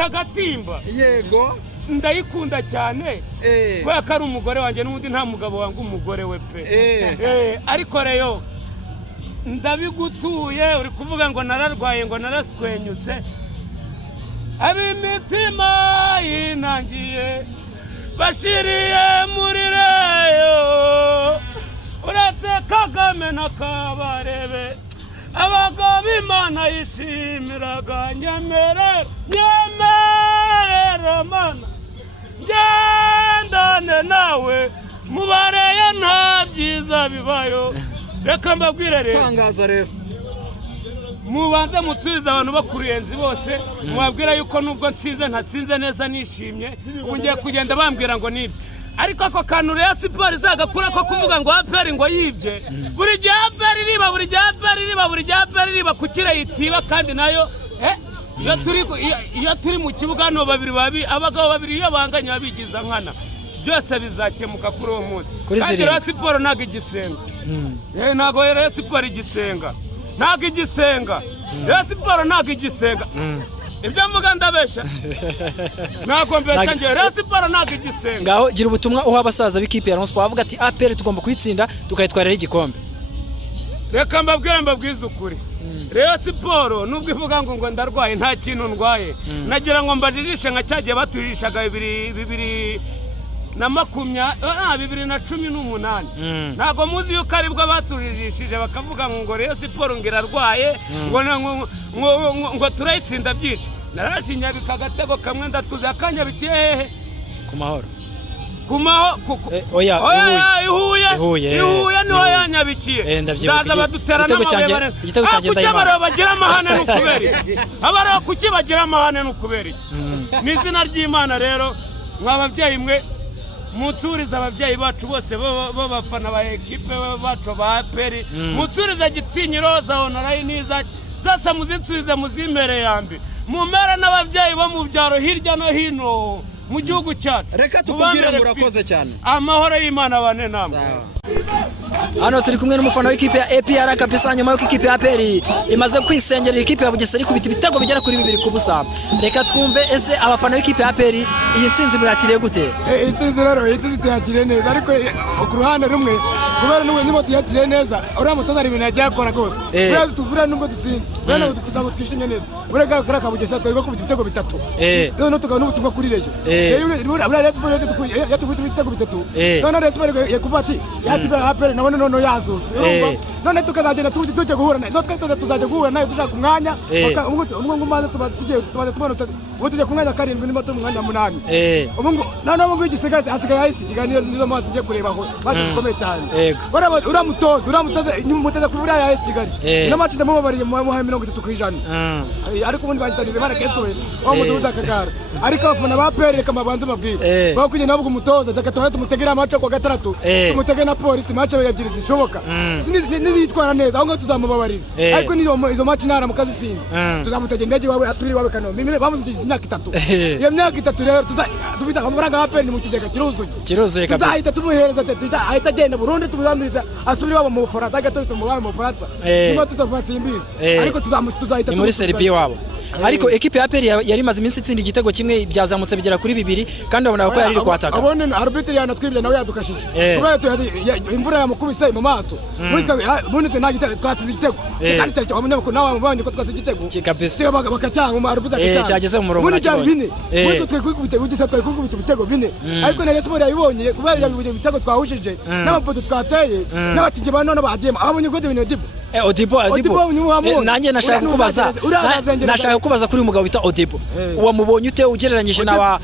Kagatimba yego ndayikunda cyane kubera ko ari umugore wanjye n'undi nta mugabo wanga umugore we pe ariko rero ndabigutuye uri kuvuga ngo nararwaye ngo naraswenyutse ab'imitima yinangiye bashiriye muri reyo uretse Kagame na Kabarebe abagabo Imana yishimiraga nyemerera mana gendane nawe mubareye nta byiza bibayo reka mbabwire rero tangaza rero mubanze mutsubiza abantu bakuruyenzi bose mubabwira yuko nubwo nsinze ntatsinze neza nishimye ngiye kugenda bambwira ngo nibye ariko ako kantu Rayon Sport izagakura ko kuvuga ngo APR ngo yibye buri gihe APR riba kukira yitiba kandi nayo iyo turi mu kibuga no babiri abagabo babiri iyo banganya babigiza nkana byose bizakemuka kuri uwo munsi kandi Rayon Sport ntago igisenga ntago Rayon Sport igisenga ntago igisenga Rayon Sport ntago igisenga ibyo mvuga ndabesha ntago mbesha ngiye Rayon Sport ntago igisenga ngaho gira ubutumwa uha abasaza b'ikipe ya Rayon Sport bavuga ati APR tugomba kwitsinda tukayitwarira igikombe reka mbabwize ukuri Rayon Sport nubwo ivuga ngo ndarwaye nta kintu ndwaye nagira ngo mbajijishe nka cyagiye baturishaga 2018 ntago muzi yuko aribwo baturijishije bakavuga ngo Rayon Sport ngirarwaye ngo turayitsinda byinshi narashinyabika agatego kamwe ndatuze akanya bikiye hehe ku mahoro ihuye niho yanyabikiye ndaza baduterana igitego cyanjye ndayimana bagira amahane n'ukubera abara kuki bagira amahane n'ukubera ni izina ry'Imana rero mwababyeyi mwe mutsuriza ababyeyi bacu bose bo bafana ba equipe bacu ba APR mutsuriza Gitinyiro za Honorayi niza zasa muzinsubize muzimbere yambi mumera n'ababyeyi bo mu byaro hirya no hino mu gihugu cyacu reka tukubwire ngo urakoze cyane amahoro y'Imana bane namwe hano turi kumwe n'umufana w'ikipe ya APR kabisa nyuma y'uko ikipe ya APR imaze kwisengerera ikipe ya Bugesera kubita ibitego bigera kuri 2-2 reka twumve ese abafana w'ikipe ya APR iyi ntsinzi muyakiriye gute intsinzi rero iyi tuyakiriye neza ariko ku ruhande rumwe kubera n'ubu nibo tuyakiriye neza uriya mutoza ibintu yagiye akora rwose buriya nubwo dutsinze buriya nubwo dutsinze ngo twishimye neza buriya kuri aka Bugesera twari kubita ibitego 3 none tukaba n'ubutumwa kuri reyo buriya Rayon Sport yatubita ibitego 3 none Rayon Sport yakuba ati yakipe ya APR none yazutse none tukazagenda tujye guhura nayo notwe tuzajya guhura nayo dushaka umwanya umwe maze tujye ku mwanya 7 n'imo tu mwanya 8 none igisigaye hasigaye hahise ikiganiro nizo mazi ngiye kureba aho maze zikomeye cyane uramutoza nyuma kuri buriya hahise Kigali n'amaci ndamubabariye mu 30% ariko ubundi bagitanire barakesoye aho mududa akagara ariko abafana ba APR reka mabanze mabwire bakujye nabo umutoza zakatoha tumutegera amaci kwa 3 tumutegera na polisi maci ebyiri zishoboka nizitwara neza aho ngo tuzamubabarira ariko izo maci nara mukazisinze tuzamutegera indege wawe asubire wawe Kanombe bamuzije imyaka 3 iyo myaka 3 rero tubita amafaranga ya APR mu kigega kiruzuye kabisa tuzahita tumuhereza ahita agenda Burundi tuzamuriza asubire wabo mu Bufaransa agato tumubaye mu Bufaransa niba tutabasimbiza ariko tuzahita muri Serbia wabo ariko equipe ya APR yari maze iminsi itsinda igitego kimwe byazamutse bigera kuri 2 kandi abona ko yari iri kwataka abone arbitre yanatwibye nawe yadukashije kubera imbura yamukubise mu maso bunitse nta gitego twatsinze igitego kandi cyane wamenye ko nawe mubanye ko twatsinze igitego kabisa bakacyanga mu arbitre akacyanga cyageze mu murongo nakibonye bunitse twikubite bugisa twikubite ibitego 4 ariko na Rayon Sport yabibonye kubera yabibonye ibitego twahushije n'amapoto twateye n'abakinyi ba none bagiyemo abonye ko ibintu Odibo nanjye nashaka kubaza kuri umugabo bita Odibo wamubonye ute ugereranyije n'aba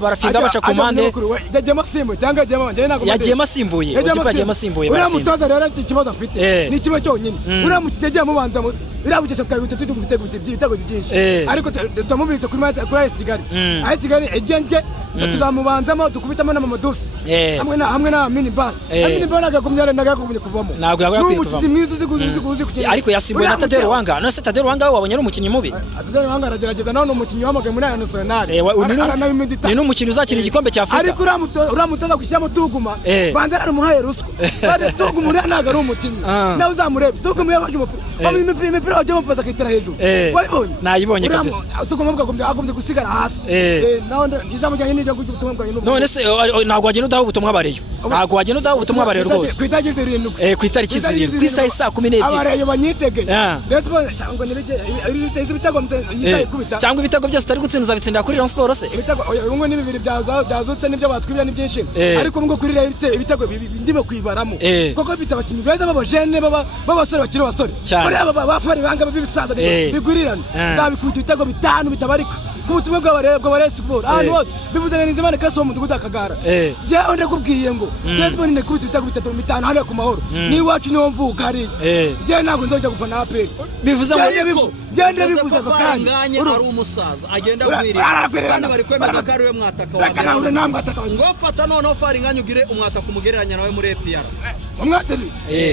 barafinda baca komande yagiye masimbuye Odibo yagiye masimbuye uriya mutoza rero ikibazo afite ni kimwe cyonyine uriya mukigiye mubanza irabugese twabite ibitego byinshi ariko tumubitse kuri AS Kigali egenge tuzamubanzamo dukubitamo n'amadusi hamwe na minibar agakumyare nagakumye kuvamo ntabwo yagakwiye kuvamo ariko yasimbuye na Tadeo Ruhanga none se Tadeo Ruhanga wabonye ari umukinnyi mubi Tadeo Ruhanga aragerageza nawe umukinnyi wamagaye muri aya national ni n'umukinnyi uzakina igikombe cya Afrika ariko uramutoza gushyiramo Tuguma banza aramuhaye ruswa bade Tuguma uriya ntabwo ari umukinnyi nawe uzamurebe Tuguma yabaje umupira wajya mupaza akitera hejuru wabibonye nayibonye kabisa tugomba agombye gusigara hasi naho ijambo ryanjye nijya gutumwa bwawe none se ntabwo wagenda udaha ubutumwa bareyo ntabwo wagenda udaha ubutumwa bareyo rwose ku itariki 7 ku itariki 7 ku isaha saa 12 abareyo banyitege ndetse cyangwa ibitego kubita cyangwa ibitego byose utari gutsinda uzabitsindira kuri Rayon Sport se ibitego bimwe n'ibibiri byazutse n'ibyo batwibira n'ibyinshi ariko ngo kuri ibitego ndimo kwibaramo kuko bita abakinnyi beza b'abajene b'abasore bakiri abasore bari aba bafari banga b'ibisaza bigurirana zabikubita ibitego bitanu bitabarika ku butumwa bw'abareba Sport ahantu hose bivuze ngo Nizimana Kaso mu mudugudu akagara jewe ndakubwiye ngo Nizimana ne kubita ibitego bitatu bitanu hano ku mahoro ni wacu niwo mvuka ari jewe ntabwo nzoja gufana APR bivuze ngo genda bivuze ko kandi ari umusaza agenda gwirira kandi bari kwemeza ko ari we mwataka wa mbere ngo fata noneho Faringanya ugire umwataka umugereranya nawe muri APR umwataka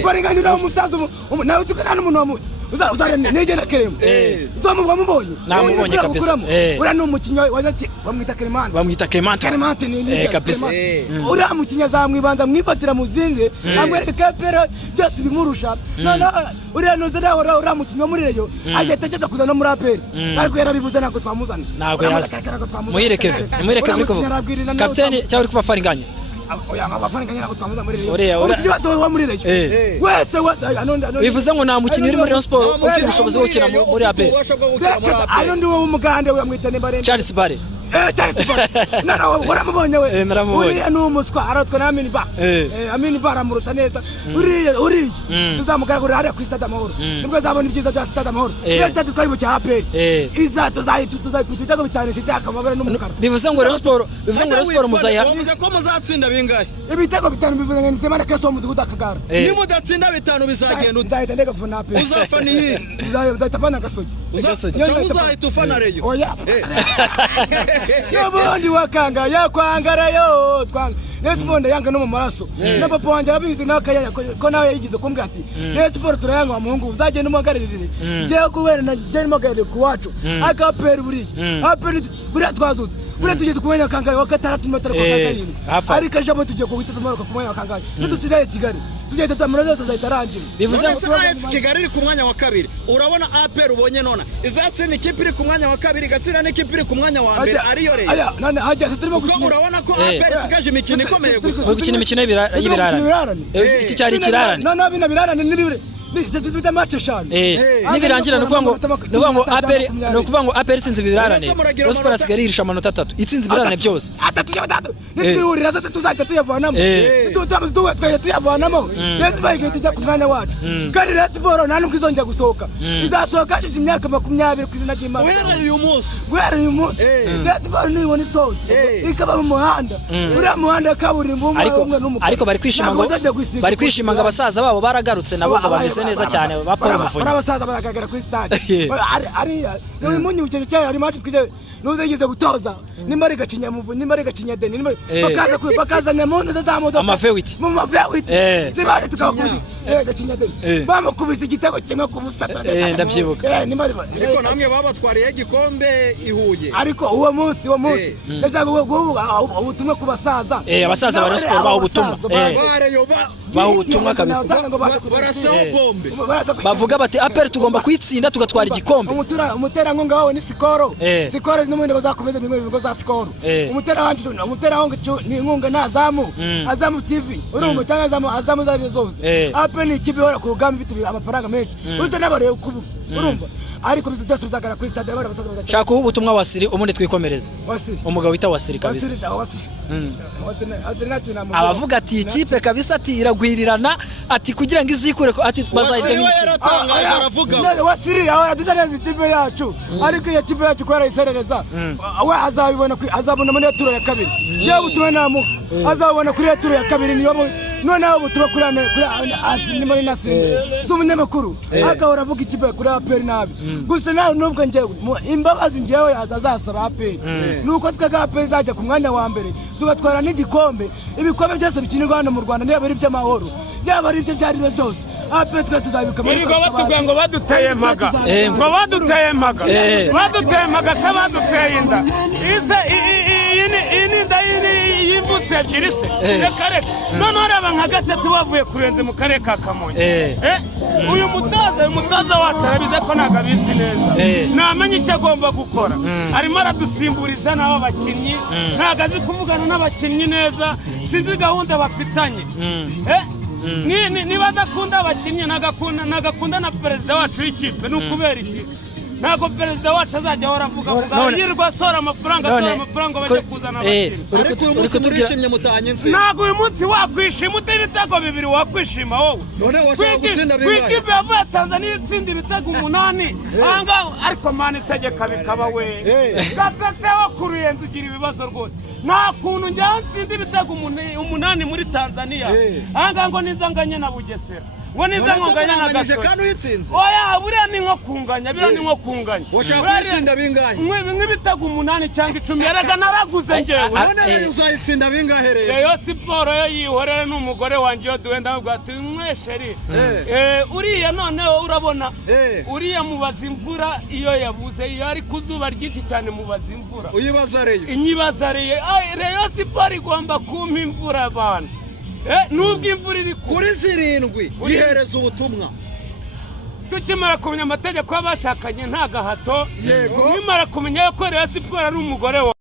Faringanya nawe umusaza nawe uzikana n'umuntu wamuye uzare negena Keremo uzamuba mubonye namubonye kabisa ura no mukinnyi waje bamwita Clement ni kabisa ura mukinnyi azamwibanza mwifatira muzinge amwereka APR byose bimurusha none ura no zara ura mukinnyi muri reyo agetegeza kuzana muri APR ariko yarabibuze nako twamuzana nako yaza muhireke muri kuvuga kapiteni cyangwa kuva Faringanya oya Faringanya nako twamuza muri reyo uriya wa muri reyo wese bivuze ngo nta mukinnyi uri muri Rayon Sport ufite ubushobozi bwo gukina muri APR ayo ndi wo mugande we amwita Nembarende Charles Bare no waramubonye we uriya ni umuswa aratwa na Amini Ba Amini Ba aramurusha neza uriya tuzamugaragurira hariya ku Stade Amahoro nibwo azabona ibyiza bya Stade Amahoro iyo twari cya APR tuzayikwita ko bitanu sitaka amabara n'umukara bivuze ngo Rayon Sport muzayiha bivuze ko muzatsinda bingahe ibitego bitanu bivuze ngo Nizimana Kaso mu mudugudu akagara nimudatsinda bitanu bizagenda uzahita ndeka kufana APR uzafana iyi uzahita pana Gasogi cyangwa uzahita ufana reyo oya Yobondi wakanga yakwangarayo twanga Nesport yanga no mu maraso na papa wanje arabizi nakaya ko nawe yigize kumbwa ati Nesport turayanga muhungu uzagenda umugaririre je kubera na je mugaririre kuwacu APR buri twazutse buri tugeze kumenya kangaye wa 6 metero kwa kangaye ariko jabo tujye ko witatu mara kumenya kangaye nitutsidaye Kigali tujye tatamura zose zahitarangira bivuze ngo AS Kigali iri ku mwanya wa kabiri urabona APR ubonye nona izatsinda ikipe iri ku mwanya wa kabiri gatsina n'ikipe iri ku mwanya wa mbere ariyo rero aya none hajya turimo gukina urabona ko APR sigaje imikino ikomeye gusa gukina imikino y'ibirarane iki cyari kirarane none bina birarane n'ibire bita match shane nibirangira no kuvuga ngo APR itsinze ibirarane Rayon Sport asigaye irisha amanota 3 itsinze ibirarane byose atatu nitwihurira sasa tuzahita tuyavanamo tuyavanamo Rayon Sport igahita ku mwanya wacu kandi Rayon Sport nta n'ubwo izongera gusohoka izasohoka hashize imyaka 20 ku izina ry'Imana guhera uyu munsi Rayon Sport nibona isohoke ikaba mu muhanda uriya muhanda kaburimbo umwe n'umukara ariko bari kwishima ngo abasaza babo baragarutse nabo bameze neza cyane bapora umufunyi abasaza baragagara kuri stade ari no munyu cyo cyane ari match twije nuzegize gutoza nimari gacinya muvu nimari gacinya deni bakaza nyamuntu zadamodo amafewiti mu mafewiti zibari tukakubiti gacinya deni bamukubise igitego kimwe ku busatira ndabyibuka nimari ariko namwe babatwariye igikombe ihuye ariko uwo munsi ndajaga ubutumwa ku basaza abasaza ba Rayon Sport baho ubutumwa baho ubutumwa kabisa barasaba bombe bavuga bati APR tugomba kwitsinda tugatwara igikombe umuterankunga wawe ni Sikoro n'umundi bazakomeza ibigo za Skol umutera wangu ni inkunga nazamu Azamu TV uri umutangazamu Azamu zari zose APR ni ikipe ihora ku rugamba ifite amafaranga menshi urute n'abareba kubu urumva ariko bizi byose bizagara kuri stade y'abana basaza bazaca shaka ubutumwa Wasiri umundi twikomereza umugabo wita Wasiri kabisa abavuga ati ikipe kabisa ati iragwirirana ati kugira ngo izikure ati bazahita Wasiri araduzaneza ikipe yacu ariko iyo kipe yacu kwera iserereza we azabona muri turo ya kabiri yewe ubutumwa namu azabona kuri turo ya kabiri niyo none abo butuba kuri asi ni muri nasinde sumunyamakuru akahora avuga ikipe kuri APR nabi gusa nawe nubwo ngewe imbabazi ngewe azasaba APR nuko twega APR zajya ku mwanya wa mbere tugatwara n'igikombe ibikombe byose bikinirwa hano mu Rwanda niba ari iby'amahoro byaba ari ibyo byari byose APR twe tuzabika muri ngo batubwira ngo baduteye maga baduteye maga se baduteye inda iyi ni inda yivutse ebyiri se reka reka noneho reba nka gatatu bavuye kurenze mu karere ka Kamonyi uyu mutoza wacu arabize ko ntabwo abizi neza namenye icyo agomba gukora arimo aradusimburiza n'abo bakinnyi ntabwo azi kuvugana n'abakinnyi neza sinzi gahunda bafitanye niba adakunda abakinnyi nagakunda na perezida wacu w'ikipe ni ukubera iki ntabwo perezida wacu azajya ahora avuga yirirwa asora amafaranga bajya kuzana abakinnyi ariko uyu munsi murishimye mutanye insi ntabwo uyu munsi wakwishima utera ibitego bibiri wakwishima wowe none washaka gutsinda bingahe ku ikipe yavuye Tanzania itsinda ibitego 8 ahangaha ariko mani itegeka bikaba we gapete wo ku Ruyenzi ugira ibibazo rwose nta kuntu njya nsinda ibitego 8 muri Tanzania ahangaha ngo nizanganye na Bugesera ngo nizanganye na Gasogi oya buriya ni nko kunganya biriya ni nko kunganya washaka gutsinda bingahe nk'ibitego 8 cyangwa 10 yaraga naraguze njyewe none uzayitsinda bingahe rero yo siporo yo yihorere n'umugore wanjye yo duwenda bwati mwesheri uriya noneho urabona uriya mubaza imvura iyo yabuze iyo ari kuzuba ryinshi cyane mubaza imvura uyibaza reyo inyibaza reyo siporo igomba kumpa imvura abantu nubwo imvura iri kuri 7 yihereza ubutumwa tukimara kumenya amategeko y'abashakanye nta gahato yego nimara kumenya ko Rayon Sport ari umugore wa